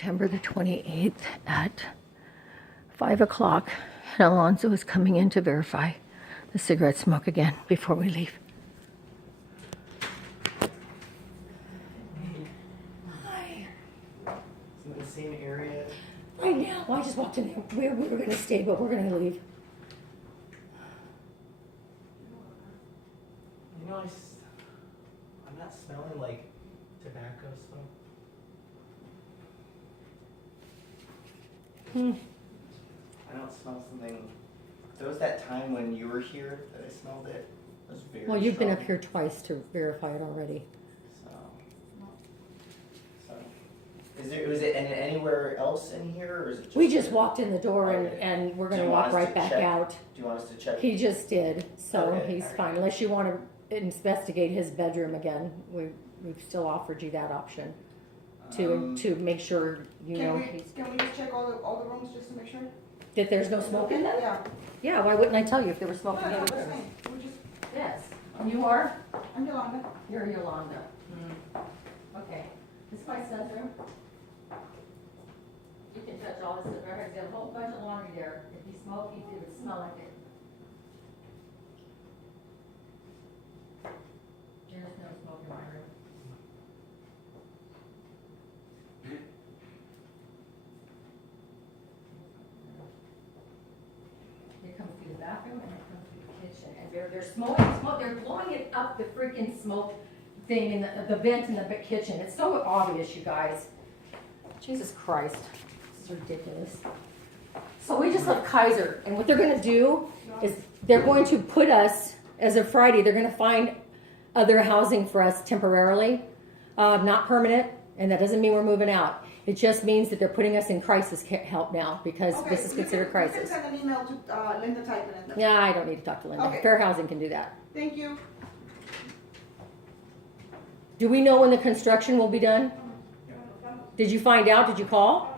September the 28th at 5 o'clock, and Alonso is coming in to verify the cigarette smoke again before we leave. Hi. In the same area? Right now, I just walked in. We were going to stay, but we're going to leave. You know, I'm not smelling like tobacco smoke. I don't smell something. There was that time when you were here that I smelled it. It was very Well, you've been strong. up here twice to verify it already. So, was it anywhere else in here, or is it just? We just walked in the door Okay. and we're Do going to you want walk us right to back check? out. Do you want us to check? He just did, so Okay, he's alright. fine. Unless you want to investigate his bedroom again, we've still offered you that option to make sure you know Can we just check all the rooms just to make sure? that there's no smoke in them. Yeah. Yeah, why wouldn't I tell you if there was smoke in No, the that's room? fine. We just, Yes, you are. I'm Yolanda. You're Yolanda. Okay, this is my son's room. You can touch all this. There's got a whole bunch of laundry there. If you smoke, it would smell like it. There's no smoke in my room. It comes through the bathroom and it comes through the kitchen, and they're smoke, they're blowing it up the freaking smoke thing in the vent in the kitchen. It's so obvious, you guys. Jesus Christ, this is ridiculous. So we just left Kaiser, and what they're gonna do is they're going to put us, as of Friday, they're gonna find other housing for us temporarily, not permanent, and that doesn't mean we're moving out. It just means that they're putting us in crisis help now because Okay, this is considered crisis. You can send an email to Linda Typen. Yeah, I don't need to talk to Linda. Okay. Fair Housing can do that. Thank you. Do we know when the construction will be done? Did you find out? Did you call?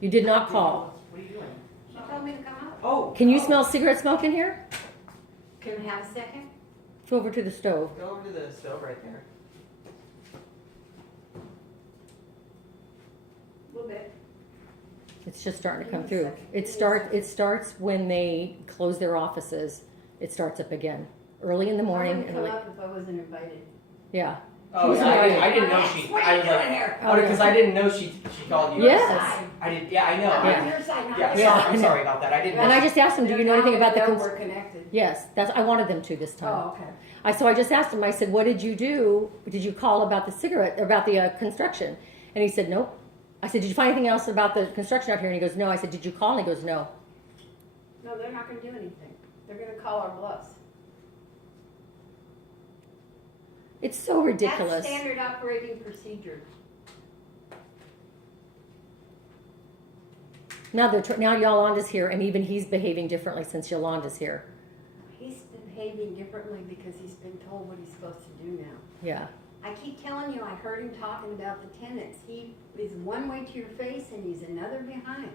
You did not call. What are you doing? She told me to come out. Oh. Can you smell cigarette smoke in here? Can we have a second? Go over to the stove. Go over to the stove right there. A little bit. It's just starting to come through. It starts when they close their offices. It starts up again early in the I morning. wouldn't And come up if I wasn't invited. yeah. Oh, Who's yeah, I invited? didn't know she. What I are was you like, doing here? oh, because I didn't know she called you. Yes. I did. Yeah, I know. I'm Yeah. on your side, not Yeah, yours. sorry, I'm sorry about that. I didn't. And know. I just asked them, do you know anything about the? We're connected. Yes, I wanted them to this time. Oh, okay. So I just asked him. I said, "What did you do? Did you call about the cigarette, about the construction?" And he said, "Nope." I said, "Did you find anything else about the construction out here?" And he goes, "No." I said, "Did you call?" And he goes, "No." No, they're not gonna do anything. They're gonna call our bluffs. It's so ridiculous. That's standard operating procedure. Now now Yolanda's here, and even he's behaving differently since Yolanda's here. He's behaving differently because he's been told what he's supposed to do now. Yeah. I keep telling you, I heard him talking about the tenants. He is one way to your face and he's another behind.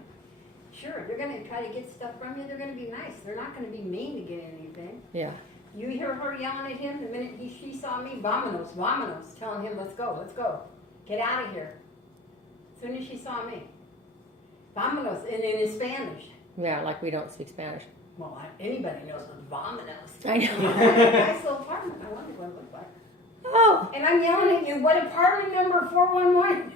Sure, they're gonna try to get stuff from you, they're gonna be nice. They're not gonna be mean to get anything. Yeah. You hear her yelling at him the minute she saw me, vamonos, vamonos, telling him, let's go, get out of here. As soon as she saw me, vamonos, and in Spanish. Yeah, like we don't speak Spanish. Well, anybody knows what vamonos. I know. Nice little apartment, I wonder what it looked like. Oh. And I'm yelling at you, what apartment number 411?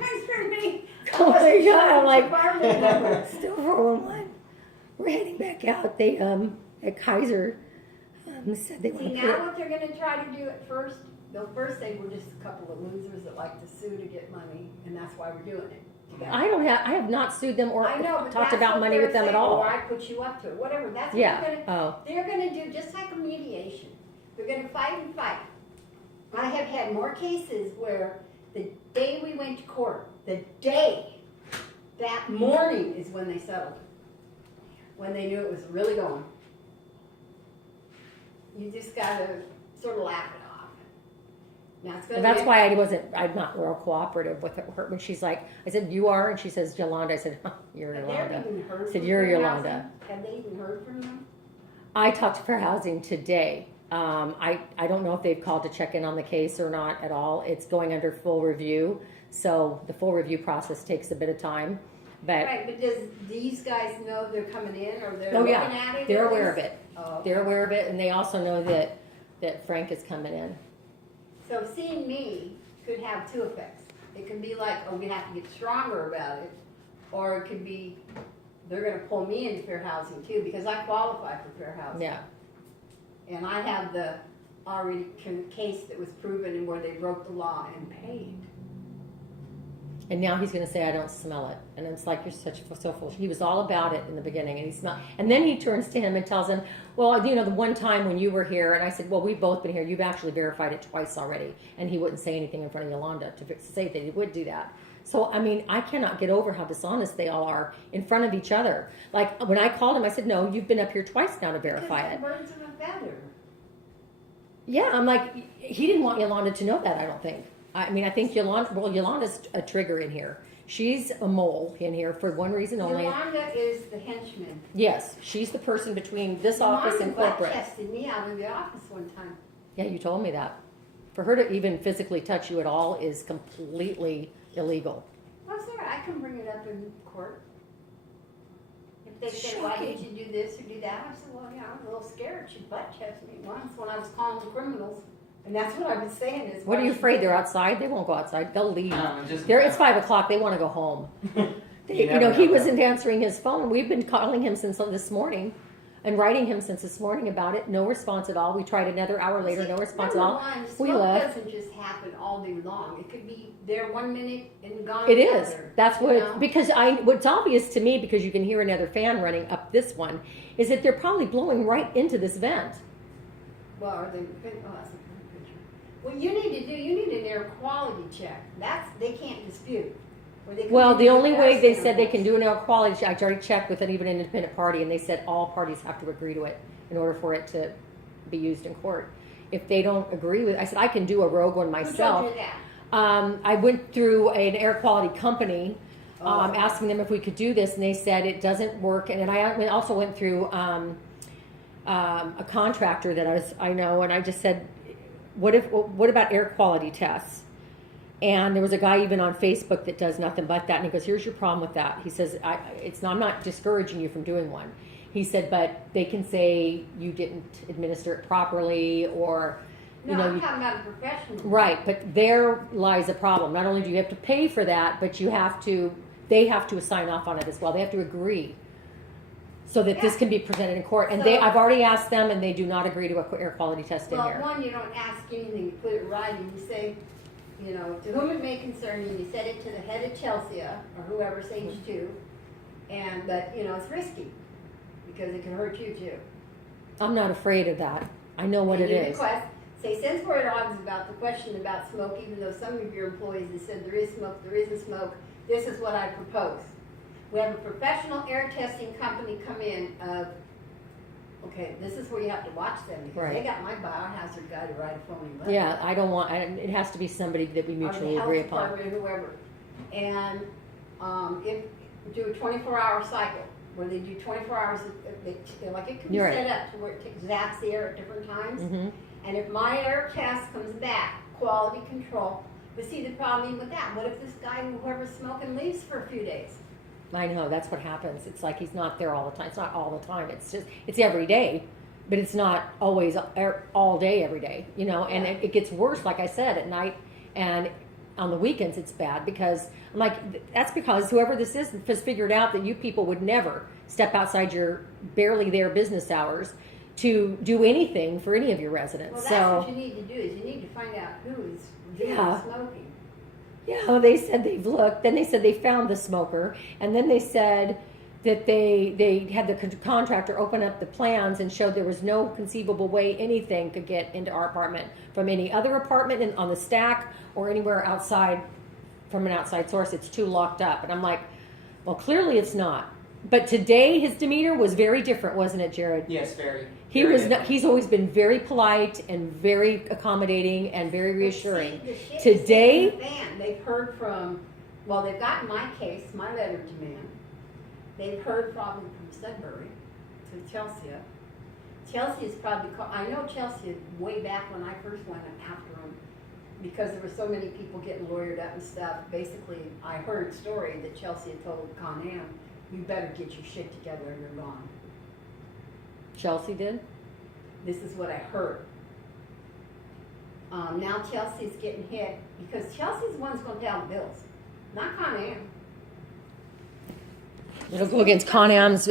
Answer me. Oh my God! I'm like, Apartment number. still 411. We're heading back out. They at Kaiser said they want See, to now put. what they're gonna try to do at first, they'll first say we're just a couple of losers that like to sue to get money, and that's why we're doing it. I have not sued them or I know, but talked that's about what money they're with them at saying, all. Or I put you up to it, whatever, that's what Yeah. they're gonna do, just like a mediation. They're gonna fight and fight. I have had more cases where the day we went to court, that morning is when they settled. When they knew it was really going. You just gotta sort of laugh it off. Now it's gonna That's be- why I'm not real cooperative with her when she's like, I said, "You are," and she says, "Yolanda." I said, huh, "You're Have they Yolanda." even heard Said, from "You're Fair Yolanda." Housing? Have they even heard from them? I talked to Fair Housing today. I don't know if they've called to check in on the case or not at all. It's going under full review, so the full review process takes a bit of time. But Right, but does these guys know they're coming in, or they're oh looking yeah, at it? they're at aware of least? it. Oh, They're aware of it, and they also know that Frank is coming in. so seeing me could have two effects. It can be like, oh, we have to get stronger about it, or it could be, they're gonna pull me into fair housing too, because I qualify for fair housing. Yeah. And I have the already case that was proven and where they broke the law and paid. And now he's going to say, I don't smell it. And it's like, you're so full. He was all about it in the beginning, and he smelled. And then he turns to him and tells him, well, you know, the one time when you were here, and I said, well, we've both been here. You've actually verified it twice already. And he wouldn't say anything in front of Yolanda to say that he would do that. So, I mean, I cannot get over how dishonest they all are in front of each other. Like, when I called him, I said, no, you've been up here twice now to verify it. Because birds of a feather. Yeah, I'm like, he didn't want Yolanda to know that, I don't think. I mean, I think Yolanda's a trigger in here. She's a mole in here for one reason only. Yolanda is the henchman. Yes, she's the person between this office and corporate. Yolanda tested me out of the office one time. Yeah, you told me that. For her to even physically touch you at all is completely illegal. Well, sir, I can bring it up in court. If they say, why did you do this or do that? I said, well, yeah, I was a little scared. She butt checked me once when I was calling the criminals. And that's what I was saying is. What are you afraid? They're outside? They won't go outside. They'll leave. Just It's 5 o'clock. They want to go home. You know, he wasn't answering his phone. We've been calling him since this morning and writing him since this morning about it. No response at all. We tried another hour later. No response at all. We Smoke left. doesn't just happen all day long. It could be there 1 minute and gone. It the is. other, That's you what, know? because what's obvious to me, because you can hear another fan running up this one, is that they're probably blowing right into this vent. Well, are they, oh, that's a good picture. What you need an air quality check. They can't dispute. Where they come Well, in the with only way gas they said they samples. can do an air quality check, I already checked with even an independent party, and they said all parties have to agree to it in order for it to be used in court. If they don't agree with, I said I can do a rogue one myself. Who told you that? I went through an air quality company, Oh. asking them if we could do this, and they said it doesn't work. And then I also went through a contractor that I know, and I just said, what about air quality tests? And there was a guy even on Facebook that does nothing but that, and he goes, here's your problem with that. He says, I'm not discouraging you from doing one. He said, but they can say you didn't administer it properly, or No, you know, I'm talking about a professional. right, but there lies a problem. Not only do you have to pay for that, but they have to sign off on it as well. They have to agree so that this Yeah. can be presented in court. And So- I've already asked them, and they do not agree to a air quality test in Well, here. one, you don't ask anything, you put it right, and you say, you know, to whom it may concern you, you set it to the head of Chelsea, or whoever's age 2, but, you know, it's risky, because it can hurt you too. I'm not afraid of that. I know what And it you is. request, say, since we're at odds about the question about smoke, even though some of your employees have said there is smoke, there isn't smoke, this is what I propose. We have a professional air testing company come in okay, this is where you have to watch them, because they Right. got my biohazard guy to write a phony letter. Yeah, I don't want, it has to be somebody that we Or mutually the agree health upon. department, or whoever. And do a 24-hour cycle, where they do 24 hours, like it can be You're right. set up to where it zaps the air at different times. Mhm. And if my air test comes back, quality control, but see the problem with that, what if this guy, whoever's smoking, leaves for a few days? I know, that's what happens. It's like he's not there all the time. It's not all the time. It's every day, but it's not always all day, every day, you know, and Yeah. it gets worse, like I said, at night, and on the weekends it's bad, because I'm like, that's because whoever this is has figured out that you people would never step outside your barely there business hours to do anything for any of your residents. Well, So that's what you need to do, is you need to find out who is doing Yeah. the smoking. yeah, they said they've looked. Then they said they found the smoker, and then they said that they had the contractor open up the plans and showed there was no conceivable way anything could get into our apartment from any other apartment on the stack or anywhere outside from an outside source. It's too locked up. And I'm like, well, clearly it's not. But today his demeanor was very different, wasn't it, Jared? Yes, very. He very was. different. He's always been very polite and very accommodating and very reassuring. See, the shit is Today- hitting the fan. They've heard from, well, they've gotten my case, my letter to man. They've heard probably from Sudbury to Chelsea. Chelsea is probably, I know Chelsea way back when I first went after him, because there were so many people getting lawyered up and stuff. Basically, I heard a story that Chelsea had told Con Am, you better get your shit together or you're gone. Chelsea did? This is what I heard. Now Chelsea's getting hit, because Chelsea's the one's gonna pay all the bills, not Con Am. It'll go against Con Am's